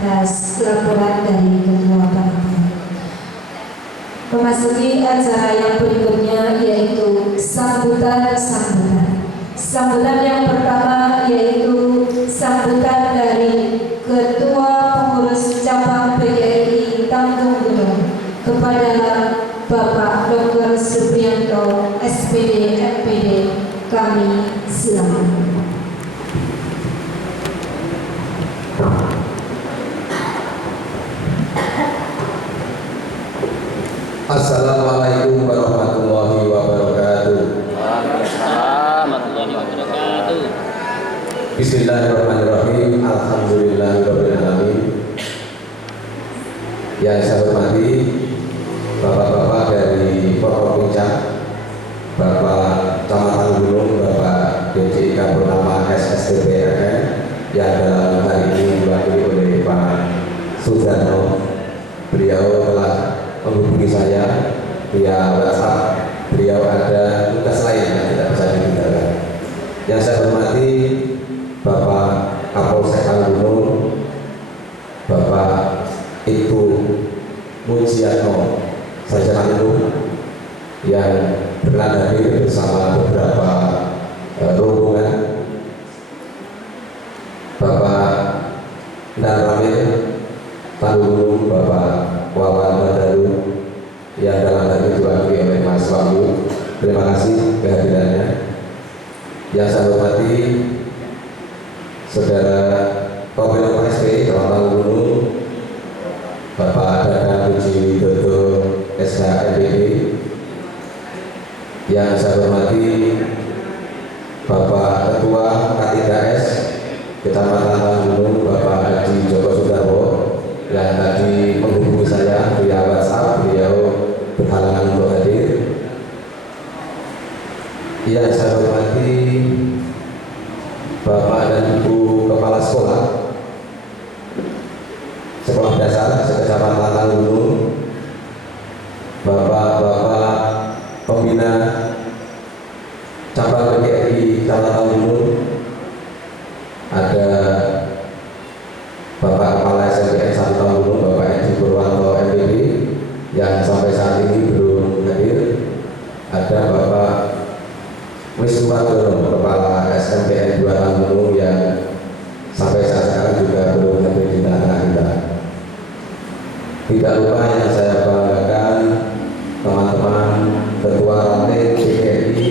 atas laporan dari Ketua Panitia. Memasuki acara yang berikutnya yaitu sambutan. Sambutan yang pertama yaitu sambutan dari Ketua Pengurus Cabang PGRI Tanggung Gunung kepada Bapak Dr. Supriyanto SPD MPD. Kami silakan. Assalamualaikum warahmatullahi wabarakatuh. Waalaikumsalam warahmatullahi wabarakatuh. Bismillahirrahmanirrahim. Alhamdulillahirabbil alamin. Yang saya hormati Bapak-bapak dari Forkopimda, Bapak Camat Tanggung, Bapak DJIK Purnama SSDPRN yang dalam hari ini diwakili oleh Pak Sudarno. Beliau telah menghubungi saya via WhatsApp. Beliau ada tugas lain yang tidak bisa ditinggalkan. Yang saya hormati Bapak Kapolsek Tanggung, Bapak Ibu Mujiano Sarjana Hukum yang berkenan hadir bersama beberapa rombongan, Bapak Naramil Tanggung, Bapak Wawan Madaru yang dalam hal ini diwakili oleh Mas Wahyu. Terima kasih kehadirannya. Yang saya hormati Saudara Kopilot SPI Tanggung Gunung, Bapak Dadang Puji Widodo SHMPD. Yang saya hormati Bapak Ketua K3S Kecamatan Tanggung, Bapak Haji Joko Sudarwo, yang tadi menghubungi saya via WhatsApp. Beliau berhalangan untuk hadir. Yang saya hormati Bapak dan Ibu Kepala Sekolah Dasar Sekecamatan Tanggung, Bapak-bapak pembina cabang PGRI Kecamatan Tanggung, ada Bapak Kepala SMPN 1 Tanggung, Bapak Edi Purwanto MPD yang sampai saat ini belum hadir. Ada Bapak Wisnu Wardono, Kepala SMPN 2 Tanggung yang sampai saat sekarang juga belum hadir di tengah kita. Tidak lupa yang saya banggakan teman-teman Ketua Ranting PGRI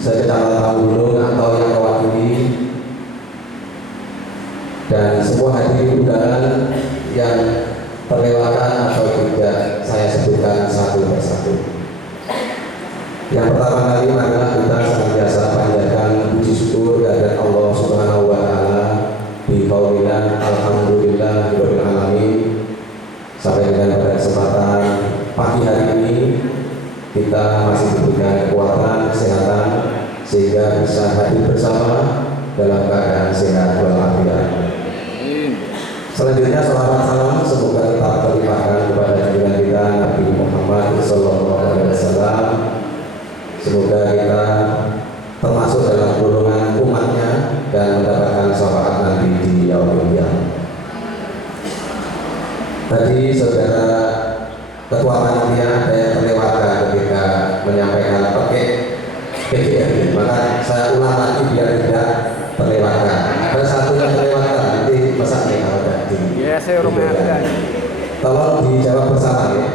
Sekecamatan Tanggung atau yang mewakili, dan semua hadirin undangan yang terlewatkan atau tidak saya sebutkan satu persatu. Yang pertama kali marilah kita senantiasa panjatkan puji syukur kehadirat Allah Subhanahu wa taala bi qaulilan alhamdulillahirabbil alamin. Sampai dengan pada kesempatan pagi hari ini kita masih diberikan kekuatan, kesehatan sehingga bisa hadir bersama dalam keadaan sehat walafiat. Selanjutnya salawat salam semoga tetap terlimpahkan kepada junjungan kita Nabi Muhammad SAW. Semoga kita termasuk dalam golongan umatnya dan mendapatkan syafaat nanti di yaumul qiyamah. Tadi Saudara Ketua Panitia ada yang terlewatkan ketika menyampaikan pakai PGRI, maka saya ulang lagi biar tidak terlewatkan. Ada satu yang terlewatkan, nanti pesannya kalau tidak di. Ya, saya rumah. Tolong dijawab bersama ya.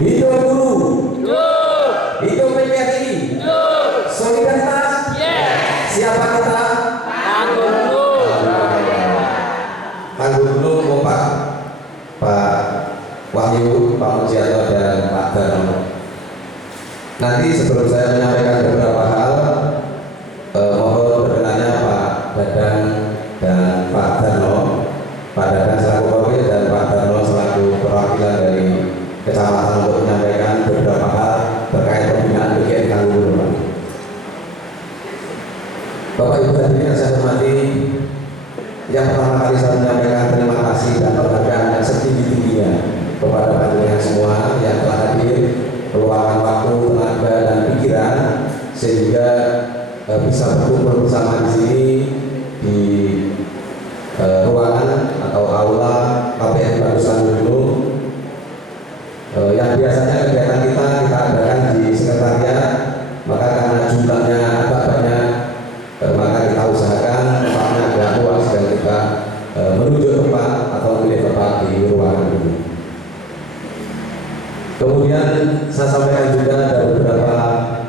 Hidup guru. Hidup. Hidup PGRI. Hidup. Solidaritas. Yes. Siapa kita? Tanggung dulu. Tanggung dulu Pak Wahyu, Pak Mujianto dan Pak Darno. Nanti sebelum saya menyampaikan beberapa hal, mohon berkenannya Pak Dadang dan Pak Darno, Pak Dadang selaku Wakil dan Pak Darno selaku perwakilan dari kecamatan untuk menyampaikan beberapa hal terkait pembinaan PGRI Tanggung. Bapak Ibu hadirin yang saya hormati, yang pertama kali saya menyampaikan terima kasih dan penghargaan yang setinggi-tingginya kepada panjenengan semua yang telah hadir, meluangkan waktu, tenaga dan pikiran sehingga bisa berkumpul bersama di sini di menunjuk tempat atau memilih tempat di ruangan ini. Kemudian saya sampaikan juga ada beberapa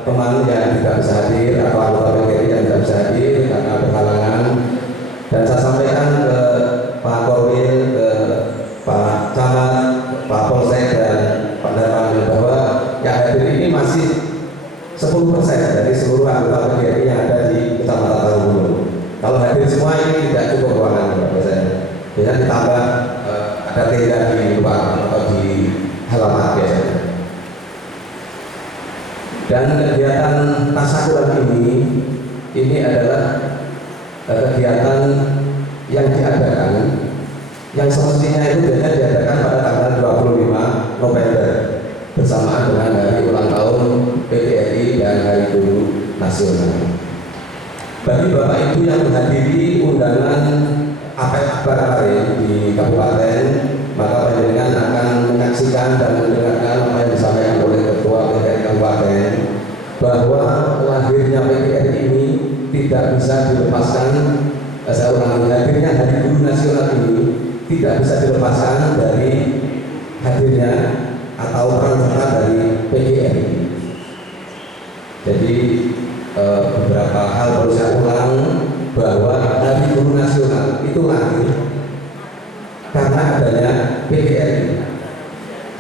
teman yang tidak bisa hadir atau anggota PGRI yang tidak bisa hadir karena berhalangan, dan saya sampaikan ke Pak Korwil, ke Pak Camat, Pak Polsek dan Pak Danramil bahwa yang hadir ini masih 10% dari seluruh anggota PGRI yang ada di Kecamatan Tarogonggo. Kalau hadir semua ini tidak cukup ruangan biasanya ditambah ada tenda di luar atau di halaman biasanya. Dan kegiatan tasyakuran ini adalah kegiatan yang diadakan yang semestinya itu biasanya diadakan pada tanggal 25 November bersamaan dengan hari ulang tahun PGRI dan Hari Guru Nasional. Bagi Bapak Ibu yang menghadiri undangan apel akbar kemarin di Kabupaten, maka panjenengan akan menyaksikan dan mendengarkan apa yang disampaikan oleh Ketua PGRI Kabupaten bahwa lahirnya PGRI ini tidak bisa dilepaskan, saya ulangi, hadirnya Hari Guru Nasional ini tidak bisa dilepaskan dari hadirnya atau peran serta dari PGRI. Jadi beberapa hal perlu saya ulang bahwa Hari Guru Nasional itu lahir karena adanya PGRI.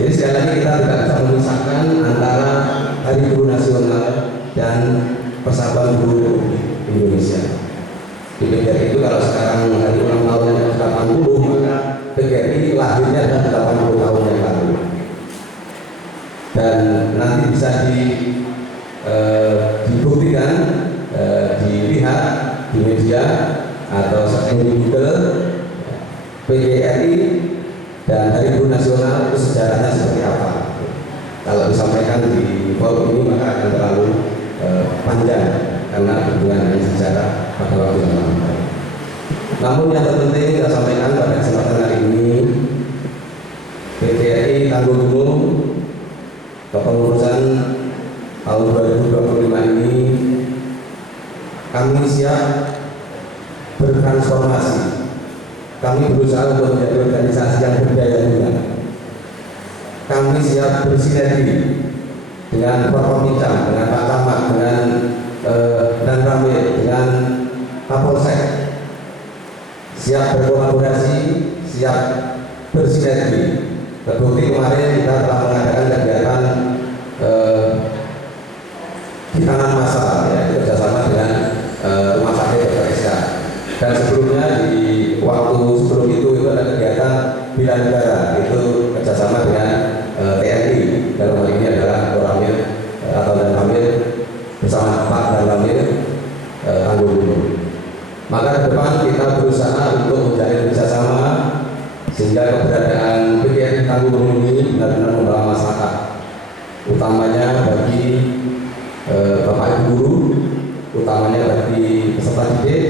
Jadi sekali lagi kita tidak bisa memisahkan antara Hari Guru Nasional dan Persatuan Guru Indonesia. Di PGRI itu kalau sekarang hari ulang tahunnya 80, maka PGRI lahirnya adalah 80 tahun yang lalu. Dan nanti bisa dibuktikan, dilihat di media atau searching di Google PGRI dan Hari Guru Nasional itu sejarahnya seperti apa. Kalau disampaikan di forum ini maka akan terlalu panjang karena berhubungan dengan sejarah pada waktu yang lama. Namun yang terpenting kita sampaikan pada kesempatan hari ini, PGRI Tanggung kepengurusan tahun 2025 ini kami siap bertransformasi. Kami berusaha untuk menjadi organisasi yang berdaya guna. Kami siap bersinergi dengan Forkominca, dengan Pak Camat, dengan Danramil, dengan Kapolsek. Siap berkolaborasi, siap bersinergi. Terbukti kemarin kita telah mengadakan kegiatan di tangan massa, ya, kerjasama dengan Rumah Sakit Dr. SK. Dan sebelumnya di waktu sebelum itu ada kegiatan bela negara, itu kerjasama dengan TNI. Dalam hal ini adalah Koramil atau Danramil bersama Pak Danramil Tanggung. Maka ke depan kita berusaha untuk menjalin kerjasama sehingga keberadaan PGRI Tanggung ini benar-benar membawa masyarakat, utamanya bagi Bapak Ibu guru, utamanya bagi peserta didik,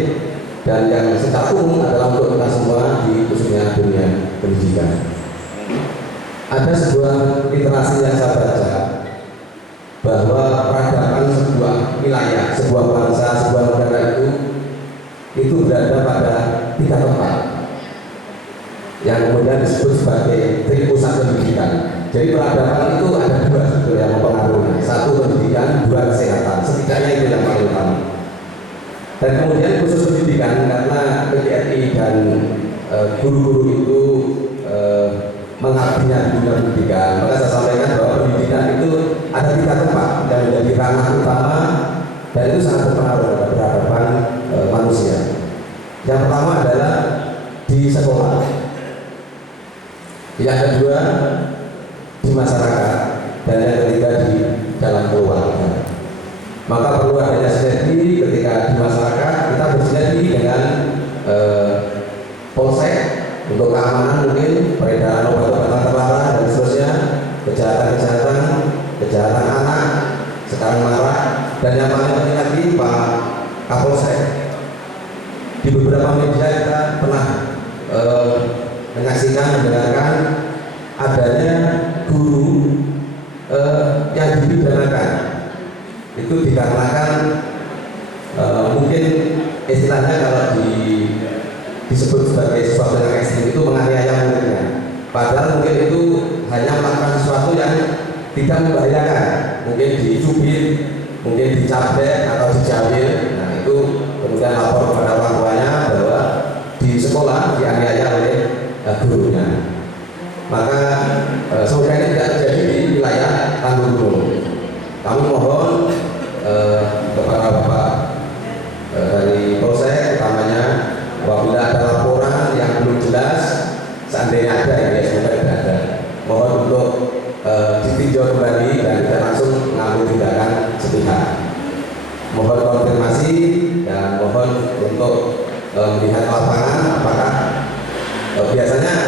dan yang secara umum adalah untuk kita semua di khususnya dunia pendidikan. Ada sebuah literasi yang saya baca bahwa peradaban sebuah wilayah, sebuah bangsa, sebuah negara itu berada pada 3 tempat yang kemudian disebut sebagai tripusat pendidikan. Jadi peradaban itu ada 2 sebetulnya yang mempengaruhi. 1 pendidikan, 2 kesehatan. Setidaknya itu yang paling utama. Dan kemudian khusus pendidikan, karena PGRI dan guru-guru itu mengabdinya di dunia pendidikan, maka saya sampaikan bahwa pendidikan itu ada 3 tempat yang menjadi ranah utama dan itu sangat berpengaruh pada peradaban manusia. Yang pertama adalah di sekolah, yang kedua di masyarakat, dan yang ketiga di dalam keluarga. Maka perlu adanya sinergi ketika di masyarakat kita bersinergi dengan polsek untuk keamanan, mungkin peredaran obat-obatan terlarang dan seterusnya, kejahatan anak sekarang marak, dan yang paling penting lagi Pak Kapolsek. Di beberapa media kita pernah menyaksikan, mendengarkan adanya guru yang dipidanakan. Itu dikarenakan mungkin istilahnya kalau di disebut sebagai sesuatu yang ekstrim itu menganiaya muridnya. Padahal mungkin itu hanya melakukan sesuatu yang tidak membahayakan, mungkin dicubit, mungkin dicabek atau dijamil. Nah itu kemudian lapor kepada orang tuanya bahwa di sekolah dianiaya oleh gurunya. Maka semoga ini tidak terjadi di wilayah Tanggung Gunung. Kami mohon kepada Bapak dari Polsek utamanya, apabila ada laporan yang belum jelas, seandainya ada ya semoga tidak ada, mohon untuk ditinjau kembali dan tidak langsung mengambil tindakan sepihak. Mohon konfirmasi dan mohon untuk melihat lapangan apakah biasanya